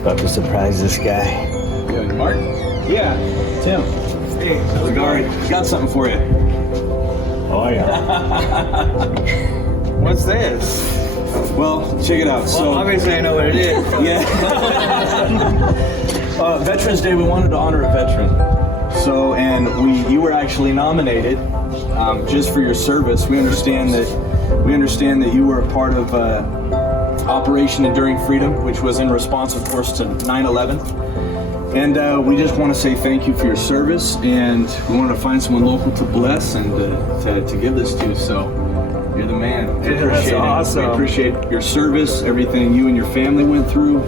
About to surprise this guy. Yeah, Mark? Yeah, Tim. Hey, Leggari, got something for you. Oh yeah. What's this? Well, check it out. So obviously I know what it is. Yeah. Veterans Day, we wanted to honor a veteran. So, and you were actually nominated just for your service. We understand that you were a part of Operation Enduring Freedom, which was in response, of course, to 9/11. And we just want to say thank you for your service, and we wanted to find someone local to bless and to give this to. So you're the man. We appreciate it. Awesome. We appreciate your service, everything you and your family went through.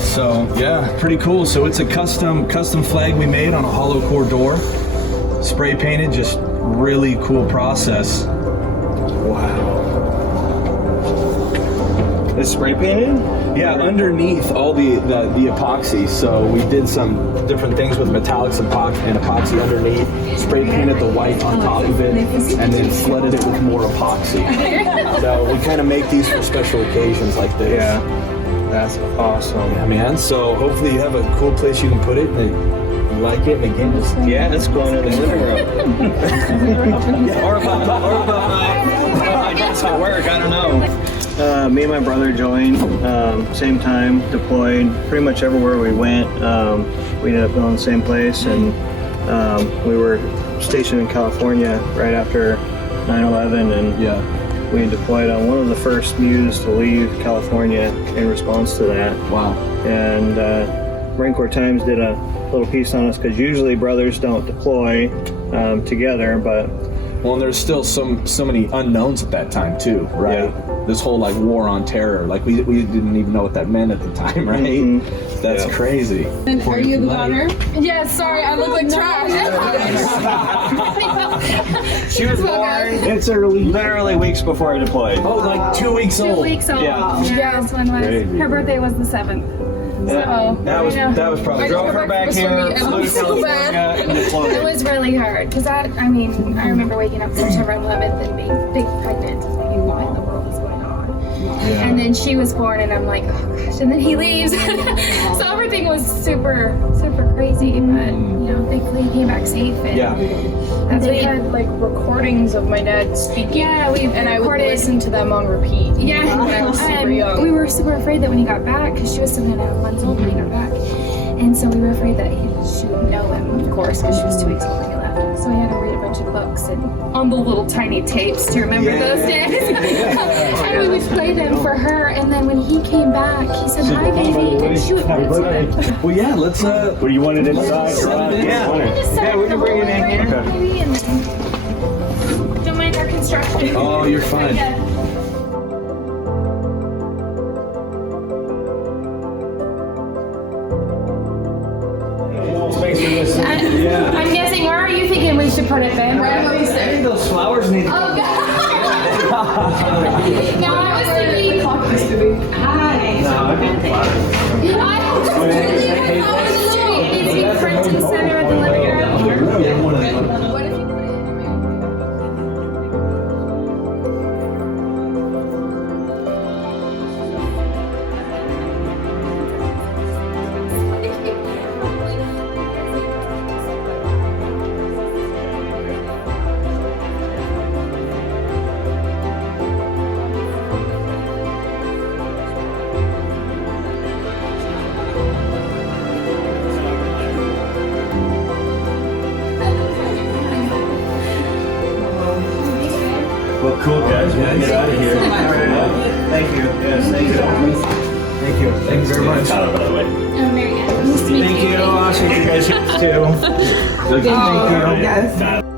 So yeah, pretty cool. So it's a custom flag we made on a hollow core door, spray painted. Just really cool process. Wow. It's spray painted? Yeah, underneath all the epoxy. So we did some different things with metallics and epoxy underneath, spray painted the white on top of it, and then flooded it with more epoxy. So we kind of make these for special occasions like this. Yeah. That's awesome. Yeah, man. So hopefully you have a cool place you can put it and you like it. And again, just, Yeah, it's going in the living room. Or if I guess at work, I don't know. Me and my brother joined, same time, deployed pretty much everywhere we went. We ended up going the same place, and we were stationed in California right after 9/11, and yeah. we deployed on one of the first MUs to leave California in response to that. Wow. And Marine Corps Times did a little piece on us, because usually brothers don't deploy together, but Well, and there's still so many unknowns at that time too, right? Yeah. This whole like war on terror, like we didn't even know what that meant at the time, right? Mhm. That's Yeah. crazy. And are you the daughter? Yeah, sorry, I look like trash. she was born. It's early, literally weeks before I deployed. Oh, like 2 weeks 2 old. weeks old. Yeah. Yeah, this one was. Crazy. Her birthday was the 7th. So That was probably. I Drove her back here, flew to so California, bad. and It deployed. was really hard because I remember waking up September 11th and being pregnant, thinking, what in the world is going on? Yeah. And then she was born, and I'm like, oh gosh, and then he leaves. So everything was super crazy, but thankfully he came back safe. And Yeah. that's They what had like recordings of my dad speaking. Yeah, and I would recorded. listen to them on repeat. Yeah, when I was super young. we were super afraid that when he got back, because she was 7.5 months old when he got back, and so we were afraid that she would know him, of course, because she was 2 weeks old when he left. So we had to read a bunch of books and on the little tiny tapes to remember those days. And we would play them for her, and then when he came back, he said, "Hi, baby," and she would answer. Well, yeah. Let's. What do you want it inside? Let's set it in. Yeah, we can bring it in here. Maybe, and then don't mind our construction. Oh, you're fine. Yeah. I'm guessing, where are you thinking we should put it, Ben? I think those flowers need to Oh, God. No, I was thinking. Hi. Is he front and center of the living room? What if you put it in the Well, cool guys. We gotta get out of here. Thank you. Yes, thank you. Thank you. Thank you very much. By the way. Oh, Mary Ann. Nice to meet Thank you. Awesome. You guys too. Thank you. Yes.